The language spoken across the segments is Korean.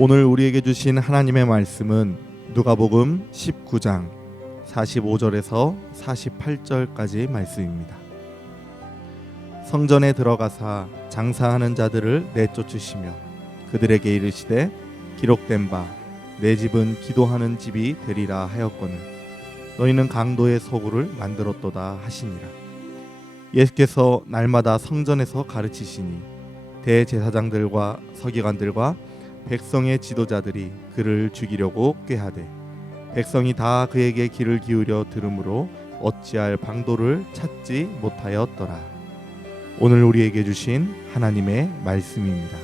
오늘 우리에게 주신 하나님의 말씀은 누가복음 19장 45절에서 48절까지 말씀입니다. 성전에 들어가사 장사하는 자들을 내쫓으시며 그들에게 이르시되 기록된 바 내 집은 기도하는 집이 되리라 하였거늘 너희는 강도의 소굴을 만들었도다 하시니라. 예수께서 날마다 성전에서 가르치시니 대제사장들과 서기관들과 백성의 지도자들이 그를 죽이려고 꾀하되 백성이 다 그에게 귀를 기울여 들으므로 어찌할 방도를 찾지 못하였더라. 오늘 우리에게 주신 하나님의 말씀입니다.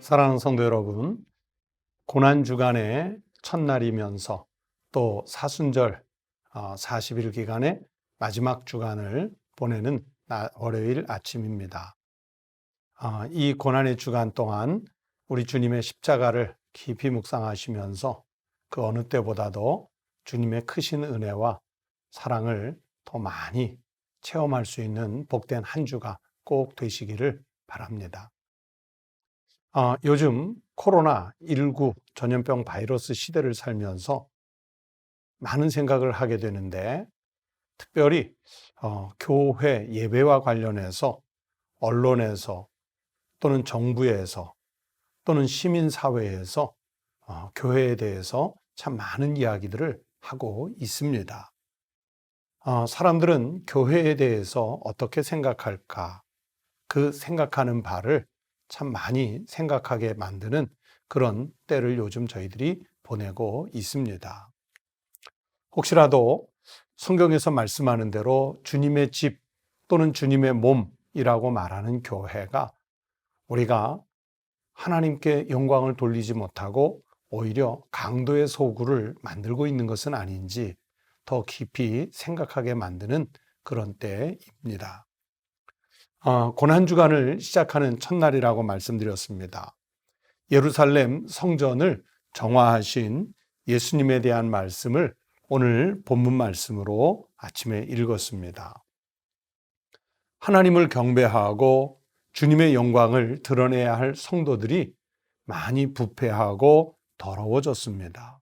사랑하는 성도 여러분, 고난주간의 첫날이면서 또 사순절 40일 기간의 마지막 주간을 보내는 월요일 아침입니다. 이 고난의 주간 동안 우리 주님의 십자가를 깊이 묵상하시면서 그 어느 때보다도 주님의 크신 은혜와 사랑을 더 많이 체험할 수 있는 복된 한 주가 꼭 되시기를 바랍니다. 요즘 코로나19 전염병 바이러스 시대를 살면서 많은 생각을 하게 되는데 특별히 교회 예배와 관련해서 언론에서 또는 정부에서 또는 시민사회에서 교회에 대해서 참 많은 이야기들을 하고 있습니다. 사람들은 교회에 대해서 어떻게 생각할까? 그 생각하는 바를 참 많이 생각하게 만드는 그런 때를 요즘 저희들이 보내고 있습니다. 혹시라도 성경에서 말씀하는 대로 주님의 집 또는 주님의 몸이라고 말하는 교회가 우리가 하나님께 영광을 돌리지 못하고 오히려 강도의 소굴을 만들고 있는 것은 아닌지 더 깊이 생각하게 만드는 그런 때입니다. 고난주간을 시작하는 첫날이라고 말씀드렸습니다. 예루살렘 성전을 정화하신 예수님에 대한 말씀을 오늘 본문 말씀으로 아침에 읽었습니다. 하나님을 경배하고 주님의 영광을 드러내야 할 성도들이 많이 부패하고 더러워졌습니다.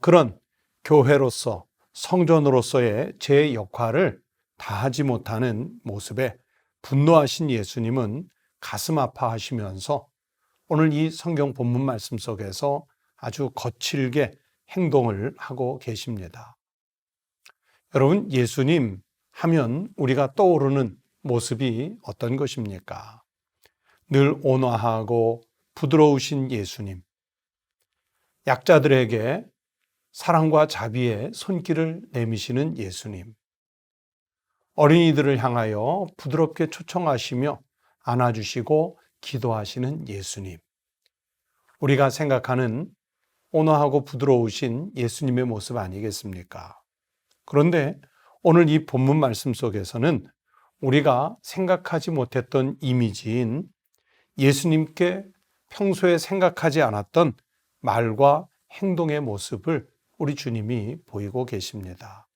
그런 교회로서 성전으로서의 제 역할을 다하지 못하는 모습에 분노하신 예수님은 가슴 아파하시면서 오늘 이 성경 본문 말씀 속에서 아주 거칠게 행동을 하고 계십니다. 여러분, 예수님 하면 우리가 떠오르는 모습이 어떤 것입니까? 늘 온화하고 부드러우신 예수님, 약자들에게 사랑과 자비의 손길을 내미시는 예수님, 어린이들을 향하여 부드럽게 초청하시며 안아주시고 기도하시는 예수님, 우리가 생각하는 온화하고 부드러우신 예수님의 모습 아니겠습니까? 그런데 오늘 이 본문 말씀 속에서는 우리가 생각하지 못했던 이미지인 예수님께 평소에 생각하지 않았던 말과 행동의 모습을 우리 주님이 보이고 계십니다.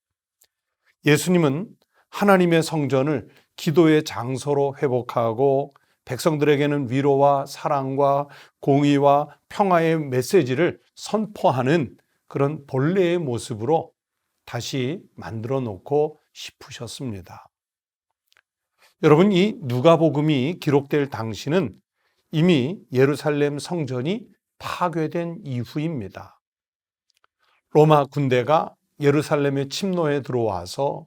예수님은 하나님의 성전을 기도의 장소로 회복하고 백성들에게는 위로와 사랑과 공의와 평화의 메시지를 선포하는 그런 본래의 모습으로 다시 만들어 놓고 싶으셨습니다. 여러분, 이 누가복음이 기록될 당시는 이미 예루살렘 성전이 파괴된 이후입니다. 로마 군대가 예루살렘의 침노에 들어와서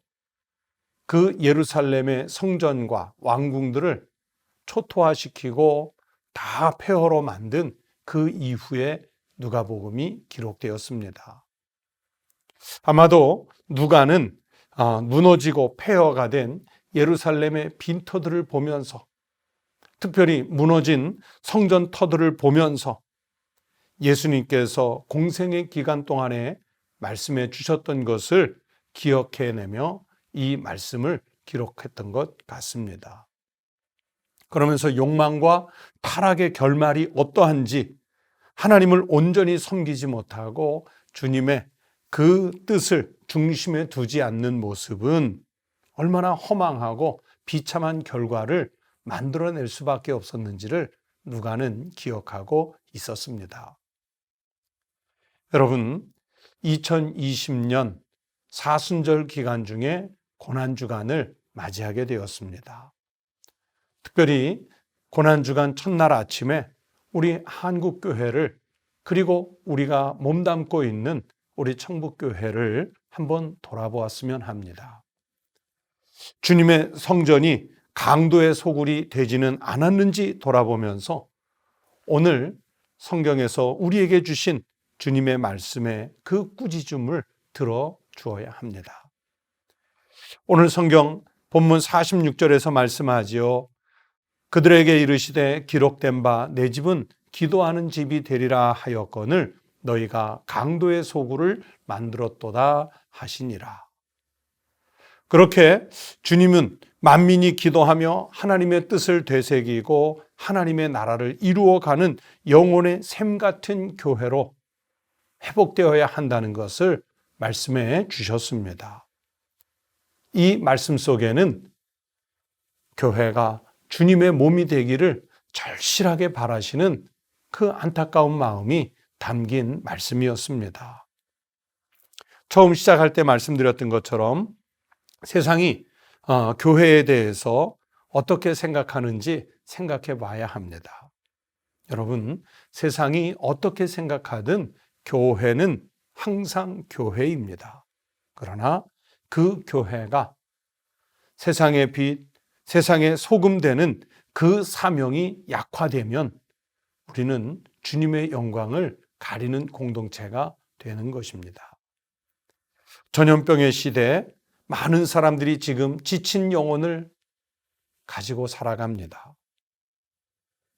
그 예루살렘의 성전과 왕궁들을 초토화시키고 다 폐허로 만든 그 이후에 누가복음이 기록되었습니다. 아마도 누가는 무너지고 폐허가 된 예루살렘의 빈터들을 보면서, 특별히 무너진 성전 터들을 보면서 예수님께서 공생의 기간 동안에 말씀해 주셨던 것을 기억해내며 이 말씀을 기록했던 것 같습니다. 그러면서 욕망과 타락의 결말이 어떠한지, 하나님을 온전히 섬기지 못하고 주님의 그 뜻을 중심에 두지 않는 모습은 얼마나 허망하고 비참한 결과를 만들어낼 수밖에 없었는지를 누가는 기억하고 있었습니다. 여러분, 2020년 사순절 기간 중에 고난주간을 맞이하게 되었습니다. 특별히 고난주간 첫날 아침에 우리 한국교회를, 그리고 우리가 몸담고 있는 우리 청북교회를 한번 돌아보았으면 합니다. 주님의 성전이 강도의 소굴이 되지는 않았는지 돌아보면서 오늘 성경에서 우리에게 주신 주님의 말씀의 그 꾸짖음을 들어주어야 합니다. 오늘 성경 본문 46절에서 말씀하지요. 그들에게 이르시되 기록된 바 내 집은 기도하는 집이 되리라 하였거늘 너희가 강도의 소굴을 만들었도다 하시니라. 그렇게 주님은 만민이 기도하며 하나님의 뜻을 되새기고 하나님의 나라를 이루어가는 영혼의 샘 같은 교회로 회복되어야 한다는 것을 말씀해 주셨습니다. 이 말씀 속에는 교회가 주님의 몸이 되기를 절실하게 바라시는 그 안타까운 마음이 담긴 말씀이었습니다. 처음 시작할 때 말씀드렸던 것처럼 세상이 교회에 대해서 어떻게 생각하는지 생각해 봐야 합니다. 여러분, 세상이 어떻게 생각하든 교회는 항상 교회입니다. 그러나 그 교회가 세상의 빛, 세상의 소금 되는 그 사명이 약화되면 우리는 주님의 영광을 가리는 공동체가 되는 것입니다. 전염병의 시대에 많은 사람들이 지금 지친 영혼을 가지고 살아갑니다.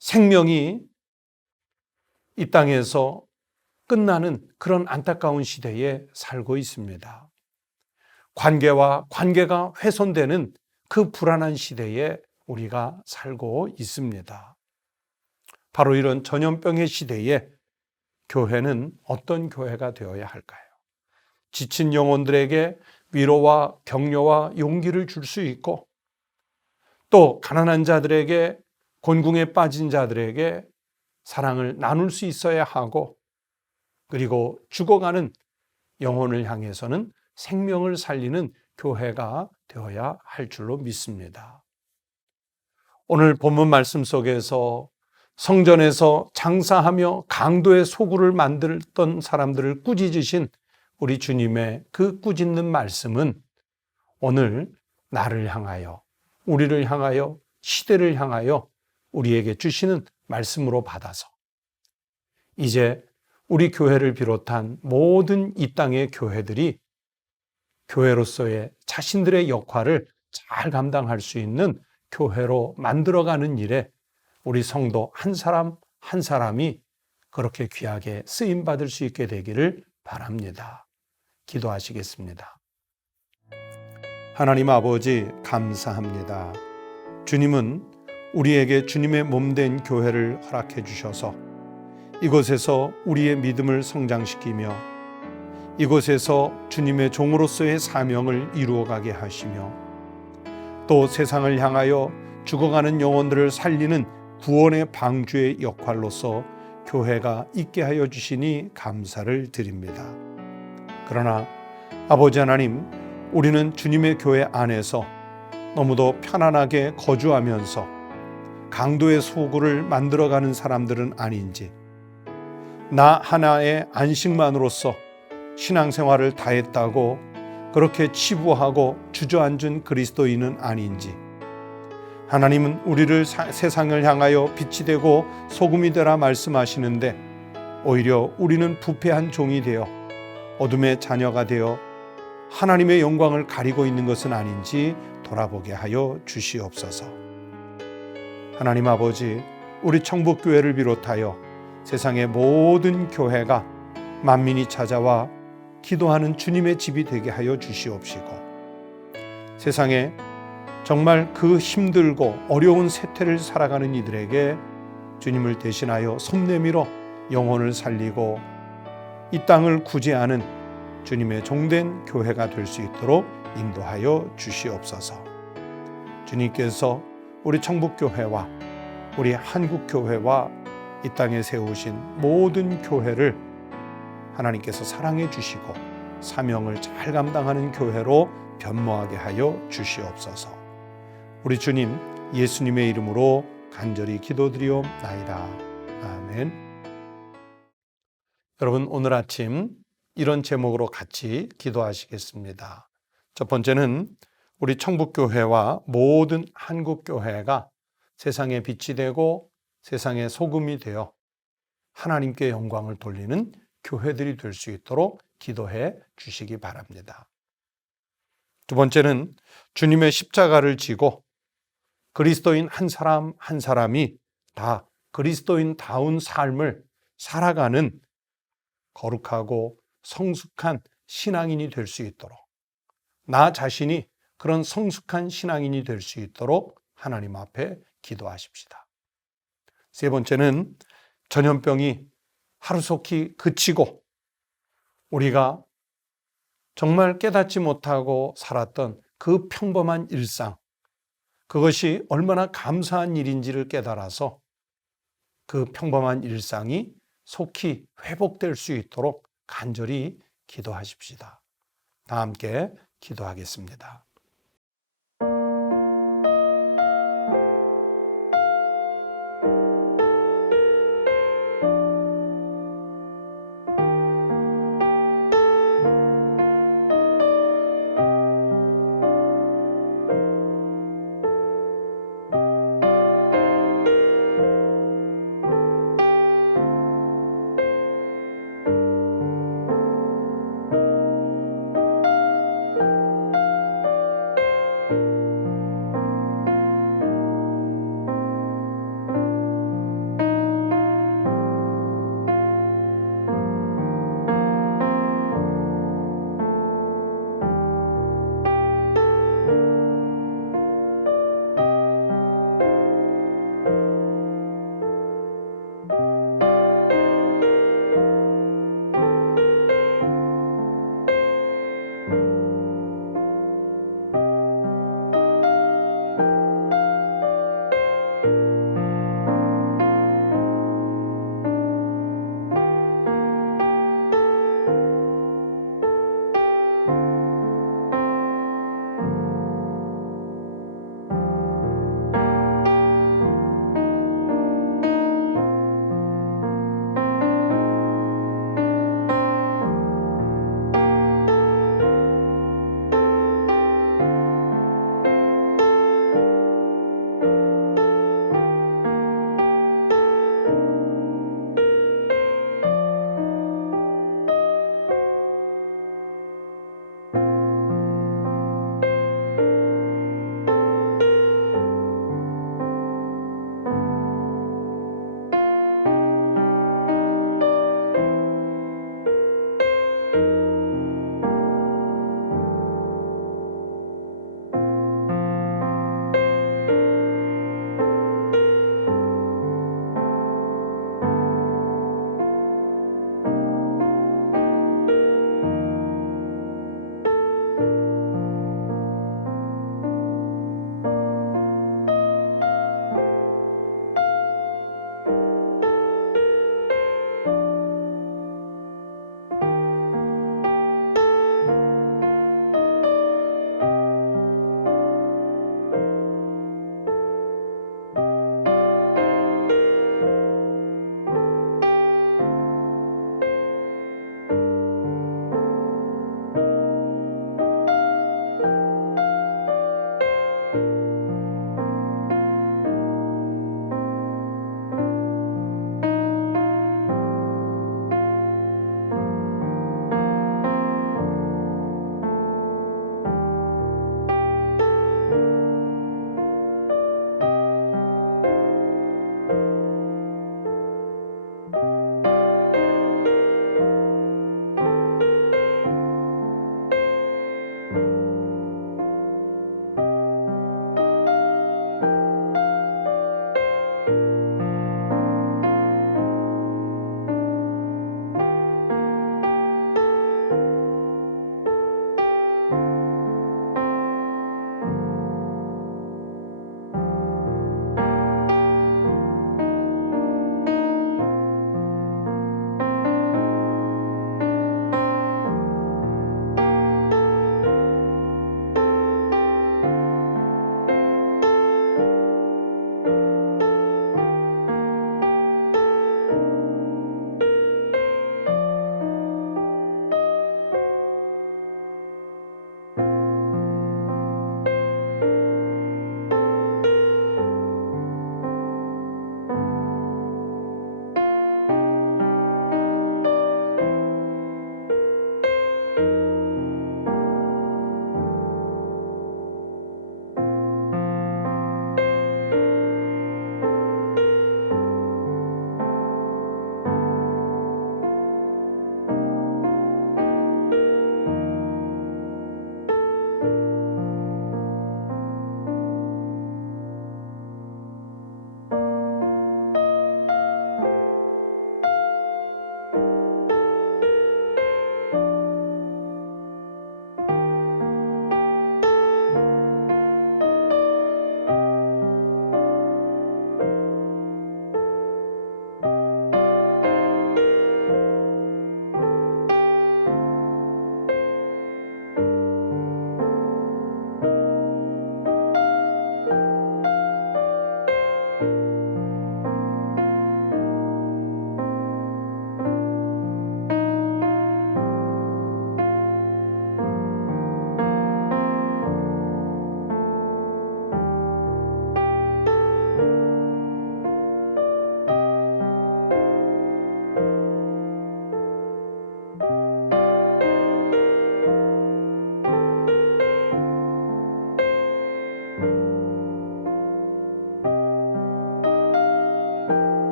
생명이 이 땅에서 끝나는 그런 안타까운 시대에 살고 있습니다. 관계와 관계가 훼손되는 그 불안한 시대에 우리가 살고 있습니다. 바로 이런 전염병의 시대에 교회는 어떤 교회가 되어야 할까요? 지친 영혼들에게 위로와 격려와 용기를 줄 수 있고, 또 가난한 자들에게, 곤궁에 빠진 자들에게 사랑을 나눌 수 있어야 하고, 그리고 죽어가는 영혼을 향해서는 생명을 살리는 교회가 되어야 할 줄로 믿습니다. 오늘 본문 말씀 속에서 성전에서 장사하며 강도의 소굴을 만들었던 사람들을 꾸짖으신 우리 주님의 그 꾸짖는 말씀은 오늘 나를 향하여, 우리를 향하여, 시대를 향하여 우리에게 주시는 말씀으로 받아서 이제 우리 교회를 비롯한 모든 이 땅의 교회들이 교회로서의 자신들의 역할을 잘 감당할 수 있는 교회로 만들어가는 일에 우리 성도 한 사람 한 사람이 그렇게 귀하게 쓰임받을 수 있게 되기를 바랍니다. 기도하시겠습니다. 하나님 아버지, 감사합니다. 주님은 우리에게 주님의 몸된 교회를 허락해 주셔서 이곳에서 우리의 믿음을 성장시키며 이곳에서 주님의 종으로서의 사명을 이루어가게 하시며 또 세상을 향하여 죽어가는 영혼들을 살리는 구원의 방주의 역할로서 교회가 있게 하여 주시니 감사를 드립니다. 그러나 아버지 하나님, 우리는 주님의 교회 안에서 너무도 편안하게 거주하면서 강도의 소굴을 만들어가는 사람들은 아닌지, 나 하나의 안식만으로서 신앙생활을 다했다고 그렇게 치부하고 주저앉은 그리스도인은 아닌지, 하나님은 우리를 세상을 향하여 빛이 되고 소금이 되라 말씀하시는데 오히려 우리는 부패한 종이 되어 어둠의 자녀가 되어 하나님의 영광을 가리고 있는 것은 아닌지 돌아보게 하여 주시옵소서. 하나님 아버지, 우리 청북교회를 비롯하여 세상의 모든 교회가 만민이 찾아와 기도하는 주님의 집이 되게 하여 주시옵시고, 세상에 정말 그 힘들고 어려운 세태를 살아가는 이들에게 주님을 대신하여 손 내밀어 영혼을 살리고 이 땅을 구제하는 주님의 종된 교회가 될 수 있도록 인도하여 주시옵소서. 주님께서 우리 청북교회와 우리 한국교회와 이 땅에 세우신 모든 교회를 하나님께서 사랑해 주시고 사명을 잘 감당하는 교회로 변모하게 하여 주시옵소서. 우리 주님 예수님의 이름으로 간절히 기도드리옵나이다. 아멘. 여러분, 오늘 아침 이런 제목으로 같이 기도하시겠습니다. 첫 번째는 우리 청북교회와 모든 한국교회가 세상의 빛이 되고 세상의 소금이 되어 하나님께 영광을 돌리는 교회들이 될 수 있도록 기도해 주시기 바랍니다. 두 번째는 주님의 십자가를 지고 그리스도인 한 사람 한 사람이 다 그리스도인다운 삶을 살아가는 거룩하고 성숙한 신앙인이 될 수 있도록, 나 자신이 그런 성숙한 신앙인이 될 수 있도록 하나님 앞에 기도하십시다. 세 번째는 전염병이 하루속히 그치고 우리가 정말 깨닫지 못하고 살았던 그 평범한 일상, 그것이 얼마나 감사한 일인지를 깨달아서 그 평범한 일상이 속히 회복될 수 있도록 간절히 기도하십시다. 다 함께 기도하겠습니다.